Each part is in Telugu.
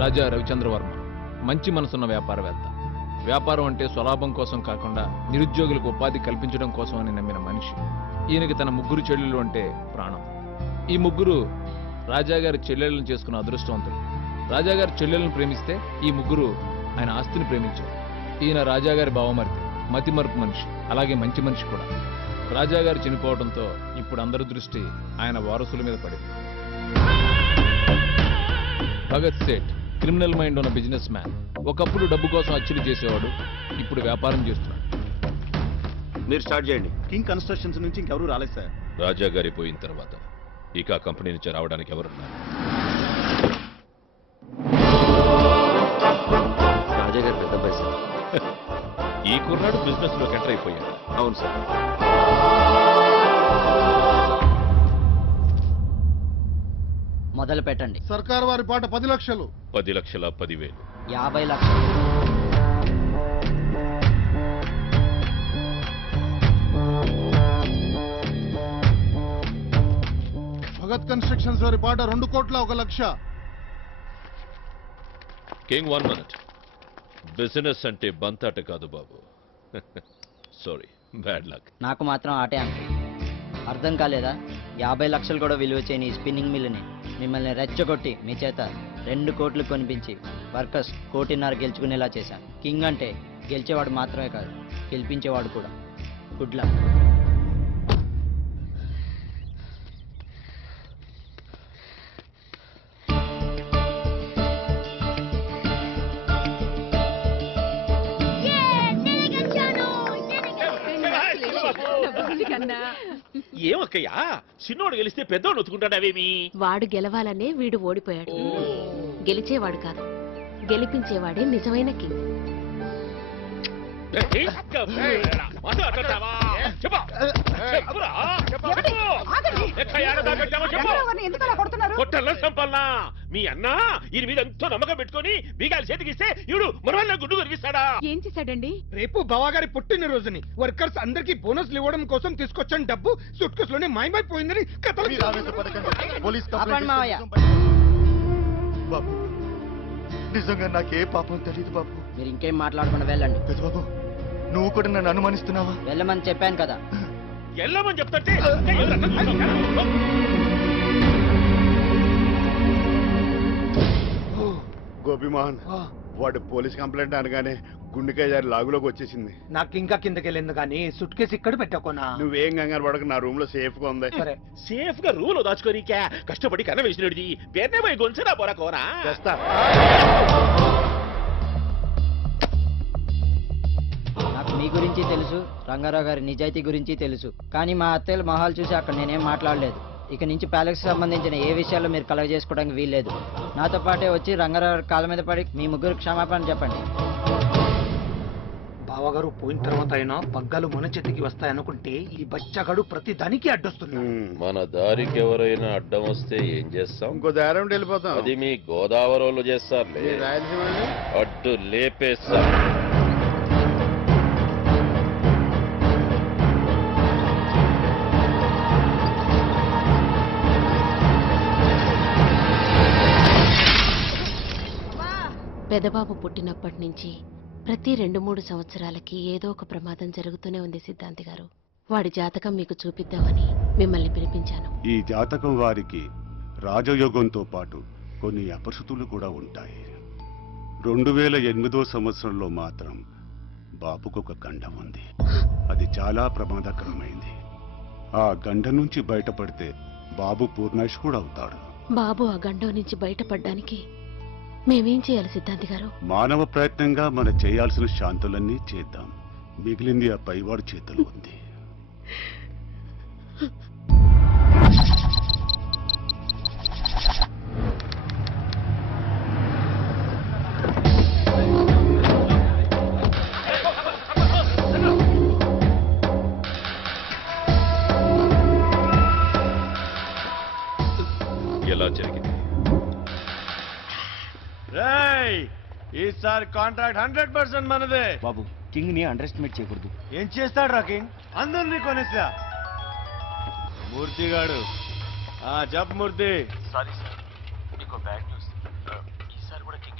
రాజా రవిచంద్రవర్మ మంచి మనసున్న వ్యాపారవేత్త. వ్యాపారం అంటే స్వలాభం కోసం కాకుండా నిరుద్యోగులకు ఉపాధి కల్పించడం కోసం అని నమ్మిన మనిషి. ఈయనకి తన ముగ్గురు చెల్లెళ్ళు అంటే ప్రాణం. ఈ ముగ్గురు రాజాగారి చెల్లెళ్ళను చేసుకున్న అదృష్టవంతులు. రాజాగారి చెల్లెళ్ళను ప్రేమిస్తే ఈ ముగ్గురు ఆయన ఆస్తిని ప్రేమించారు. ఈయన రాజాగారి బావమరిది, మతిమరుపు మనిషి, అలాగే మంచి మనిషి కూడా. రాజాగారు చనిపోవడంతో ఇప్పుడు అందరి దృష్టి ఆయన వారసుల మీద పడింది. భగత్ సేఠ్ క్రిమినల్ మైండ్ ఉన్న బిజినెస్ మ్యాన్. ఒకప్పుడు డబ్బు కోసం అచ్చులు చేసేవాడు, ఇప్పుడు వ్యాపారం చేస్తున్నాడు. మీరు స్టార్ట్ చేయండి. కింగ్ కన్స్ట్రక్షన్స్ నుంచి ఇంకెవరూ రాలేదు సార్. రాజాగారి పోయిన తర్వాత ఇక ఆ కంపెనీ నుంచి రావడానికి ఎవరున్నారు? రాజాగారి పెద్ద అబ్బాయి సార్. ఈ కుర్రాడు బిజినెస్ లోకి ఎంటర్ అయిపోయాడు. అవును సార్. మొదలు పెట్టండి. సర్కార్ వారి పాట 10 లక్షలు. 10 లక్షల 10,000. 50 లక్షలు. భగత్ కన్స్ట్రక్షన్స్ వారి పాట 2,01,00,000. King 1 minute. బిజినెస్ అంటే బంతాట కాదు బాబు. Sorry, bad luck. నాకు మాత్రం ఆటే అంతే. అర్థం కాలేదా? 50 లక్షలు కూడా విలువ చేయని ఈ స్పిన్నింగ్ మిల్లుని మిమ్మల్ని రెచ్చగొట్టి మీ చేత 2 కోట్లు కొనిపించి వర్కర్స్ 1.5 కోటి గెలుచుకునేలా చేశాను. కింగ్ అంటే గెలిచేవాడు మాత్రమే కాదు, గెలిపించేవాడు కూడా. Good luck. ఏమక్కయ్యా, చిన్నోడు గెలిస్తే పెద్దోడు ఒత్తుకుంటాడావేమి? వాడు గెలవాలనే వీడు ఓడిపోయాడు. గెలిచేవాడు కాదు, గెలిపించేవాడే నిజమైన కింగ్. సంపల్నా మీ అన్న ఈయన మీద ఎంతో నమ్మకం పెట్టుకుని బీగాలు చేతికిస్తే ఈడు మనవల్ల గుడ్డు కనిపిస్తాడా? ఏం చేశాడండి? రేపు బావగారి పుట్టినరోజుని వర్కర్స్ అందరికి బోనస్లు ఇవ్వడం కోసం తీసుకొచ్చిన డబ్బు సూట్ కేసు లోనే మాయమైపోయిందని కథలు. బాబు నిజంగా నాకే పాపం తెలియదు బాబు. మీరు ఇంకేం మాట్లాడకుండా వెళ్ళండి. బాబు నువ్వు కూడా నన్ను అనుమానిస్తున్నావా? వెళ్ళమని చెప్పాను కదా. వెళ్ళమని చెప్తే గోపిమోహన్ వాడు పోలీస్ కంప్లైంట్ అనగానే గుండెకాయ జారి లాగులోకి వచ్చేసింది. నాకు ఇంకా కిందకెళ్ళింది కానీ సుట్ కేసు ఇక్కడ పెట్టాకోనా. నువ్వేం కంగారు పడక, నా రూమ్ లో సేఫ్ గా ఉంది. సరే సేఫ్ గా రూల్ దాచుకోనికా కష్టపడి కన్న వేసినది పేరునే పోయి గొంతురా పోరా కోరా. నాకు మీ గురించి తెలుసు, రంగారావు గారి నిజాయితీ గురించి తెలుసు. కానీ మా అత్తయ్యల మొహాలు చూసి అక్కడ నేనేం మాట్లాడలేదు. ఇక నుంచి ప్యాలెక్స్ సంబంధించిన ఏ విషయాల్లో మీరు కలగ చేసుకోవడానికి వీల్లేదు. నాతో పాటే వచ్చి రంగారావు గారి కాళ్ళ మీద పడి మీ ముగ్గురు క్షమాపణ చెప్పండి. బావగారు పోయిన తర్వాత అయినా పగ్గాలు మన చేతికి వస్తాయనుకుంటే ఈ బచ్చగాడు ప్రతి దానికి అడ్డొస్తుంది. మన దారికి ఎవరైనా అడ్డం వస్తే ఏం చేస్తాం? ఇంకో దారం వెళ్ళిపోతాం. అది మీ గోదావరిలో చేస్తారులే. రాయలసీమ అడ్డు లేపేస్తా. పెదబాబు పుట్టినప్పటి నుంచి ప్రతి 2-3 సంవత్సరాలకి ఏదో ఒక ప్రమాదం జరుగుతూనే ఉంది సిద్ధాంతి గారు. వాడి జాతకం మీకు చూపిద్దామని మిమ్మల్ని పిలిపించాను. ఈ జాతకం వారికి రాజయోగంతో పాటు కొన్ని అపశృతులు కూడా ఉంటాయి. 2008వ సంవత్సరంలో మాత్రం బాబుకు ఒక గండం ఉంది. అది చాలా ప్రమాదకరమైంది. ఆ గండం నుంచి బయటపడితే బాబు పూర్ణాయుష్కుడు అవుతాడు. బాబు ఆ గండం నుంచి బయటపడ్డానికి మేమేం చేయాలి సిద్ధాంతి గారు? మానవ ప్రయత్నంగా మనం చేయాల్సిన శాంతులన్నీ చేద్దాం. మిగిలింది ఆ పైవాడి చేతిలో ఉంది. ఎలా జరిగింది? ఈసారి కాంట్రాక్ట్ 100% మనదే. బాబు కింగ్ ని అండర్ ఎస్టిమేట్ చేయకూడదు. ఏం చేస్తాడు రా కింగ్? అందరినీ కొనేసా. మూర్తిగాడు జప్ మూర్తి. సారీ సార్, మీకు బ్యాడ్ న్యూస్. ఈసారి కూడా కింగ్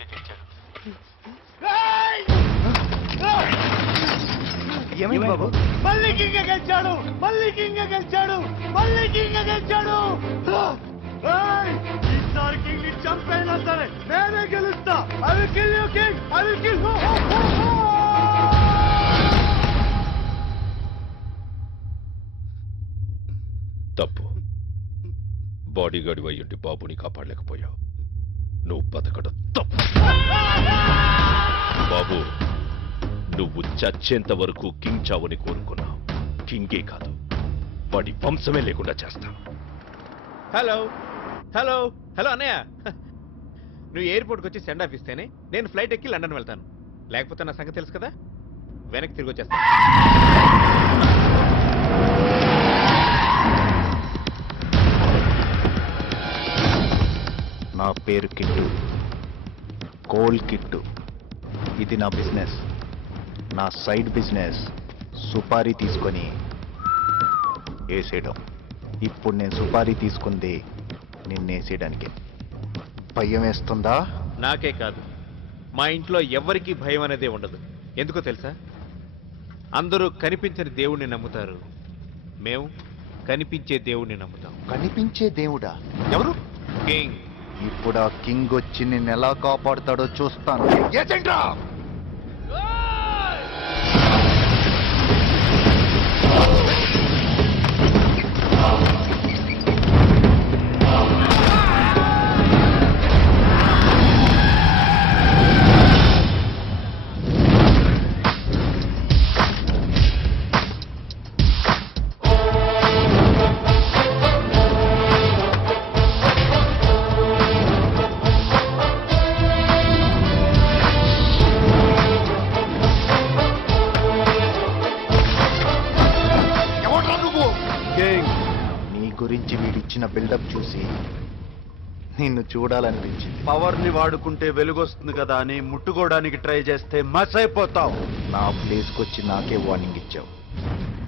ఏమైంది బాబు? మళ్ళీ కింగ్ గెలిచాడు, మళ్ళీ కింగ్ గెలిచాడు, మళ్ళీ కింగ్ గెలిచాడు. ఏయ్, ఈసారి కింగ్ ని చంపైనా సరే నేనే గెలుస్తా. I will kill you king, I will kill you. తప్పు. బాడీగార్డ్ అయ్యుండి బాబుని కాపాడలేకపోయావు. నువ్వు బతకడం తప్పు. బాబు, నువ్వు చచ్చేంత వరకు కింగ్ చావుని కోరుకున్నావు. కింగే కాదు, వాడి వంశమే లేకుండా చేస్తావు. హలో హలో హలో అన్నయ్య, నువ్వు ఎయిర్పోర్ట్కి వచ్చి సెండ్ ఆఫ్ ఇస్తేనే నేను ఫ్లైట్ ఎక్కి లండన్ వెళ్తాను. లేకపోతే నా సంగతి తెలుసు కదా, వెనక్కి తిరిగి వచ్చేస్తాను. నా పేరు కిట్టు, కోల్ కిట్టు. ఇది నా బిజినెస్. నా సైడ్ బిజినెస్ సుపారీ తీసుకొని వేసేయడం. ఇప్పుడు నేను సుపారీ తీసుకుంది నిన్నేసేయడానికి. భయం వేస్తుందా? నాకే కాదు, మా ఇంట్లో ఎవరికీ భయం అనేదే ఉండదు. ఎందుకో తెలుసా? అందరూ కనిపించని దేవుణ్ణి నమ్ముతారు, మేము కనిపించే దేవుణ్ణి నమ్ముతాం. కనిపించే దేవుడా? ఎవరు? కింగ్. ఇప్పుడు ఆ కింగ్ వచ్చి నిన్ను ఎలా కాపాడుతాడో చూస్తాను. ఏజెంట్రా! నీ గురించి వీడిచ్చిన బిల్డప్ చూసి నిన్ను చూడాలనిపించింది. పవర్ ని వాడుకుంటే వెలుగొస్తుంది కదా అని ముట్టుకోవడానికి ట్రై చేస్తే మస్ అయిపోతావు. నా ప్లేస్కి వచ్చి నాకే వార్నింగ్ ఇచ్చావు.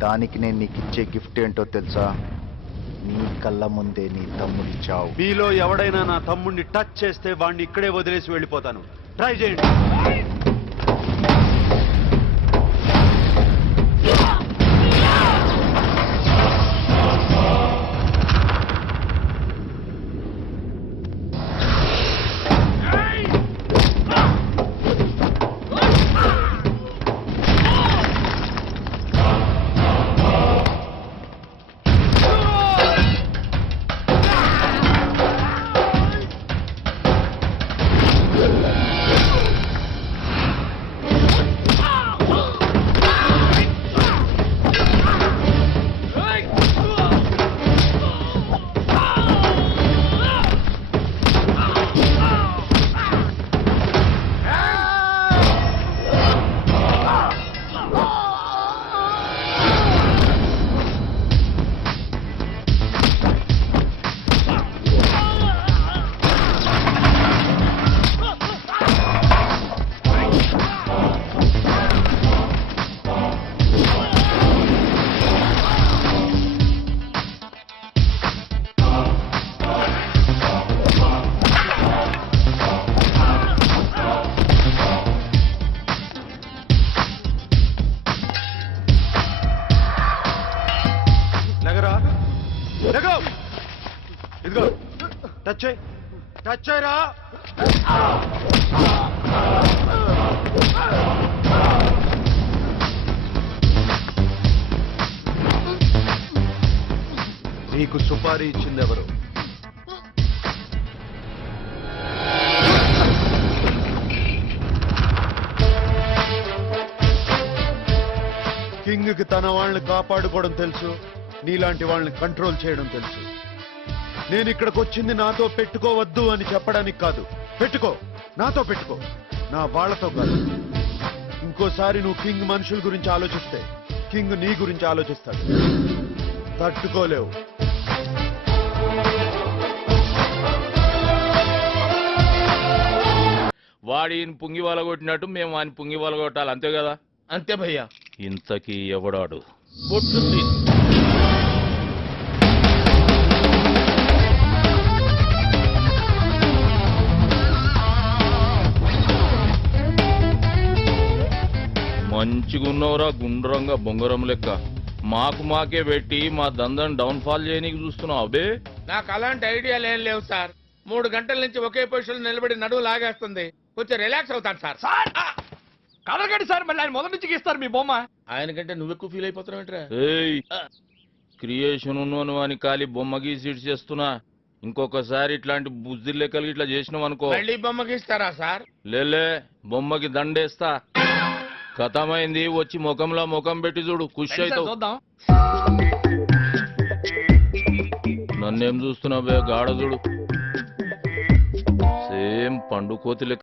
దానికి నేను నీకు ఇచ్చే గిఫ్ట్ ఏంటో తెలుసా? నీ కళ్ళ ముందే నీ తమ్ముడి చావు. మీలో ఎవడైనా నా తమ్ముడిని టచ్ చేస్తే వాడిని ఇక్కడే వదిలేసి వెళ్ళిపోతాను. ట్రై చేయండి. ఇదిగో టచ్ చేయరా. నీకు సుపారీ ఇచ్చింది ఎవరు? కింగ్కి తన వాళ్ళని కాపాడుకోవడం తెలుసు, నీలాంటి వాళ్ళని కంట్రోల్ చేయడం తెలుసు. నేను ఇక్కడికి వచ్చింది నాతో పెట్టుకోవద్దు అని చెప్పడానికి కాదు. పెట్టుకో, నాతో పెట్టుకో, నా వాళ్ళతో కాదు. ఇంకోసారి నువ్వు కింగ్ మనుషుల గురించి ఆలోచిస్తే కింగ్ నీ గురించి ఆలోచిస్తాడు. తట్టుకోలేవు. వాడి పుంగి వలగొట్టినట్టు మేము వాని పుంగి వలగొట్టాలి, అంతే కదా? అంతే భయ్యా. ఇంతకీ ఎవడాడు? బొట్టు తీసి మంచిగా ఉన్నవరా గుండ్రంగా బొంగరం లెక్క మాకే పెట్టి మా దందం డౌన్ ఫాల్ చేయనీకి చూస్తున్నావు అబే. నాకు అలాంటి ఐడియాలు ఏం లేవు సార్. 3 గంటల నుంచి ఒకే పొజిషన్ నిలబడి నడువు లాగేస్తుంది. కొంచెం రిలాక్స్ అవుతాను సార్. కదలకండి సార్, మళ్ళీ ఆయన మొదటి నుంచి గీస్తారు మీ బొమ్మ. ఆయన కంటే నువ్వు ఎక్కువ ఫీల్ అయిపోతున్నావు. ఏయ్ క్రియేషన్ ఉన్నోను అని ఖాళీ బొమ్మ గీసి ఇటు చేస్తున్నా. ఇంకొకసారి ఇట్లాంటి బుద్ధి లెక్కలు ఇట్లా చేసినావు అనుకో, మళ్ళీ బొమ్మకి ఇస్తారా సార్? లేలే బొమ్మకి దండేస్తా. కథమైంది, వచ్చి ముఖంలో ముఖం పెట్టి చూడు, ఖుషి అవుతావు. చూద్దాం. నన్నేం చూస్తున్నావే గాఢ చూడు, సేమ్ పండు కోతి లెక్క.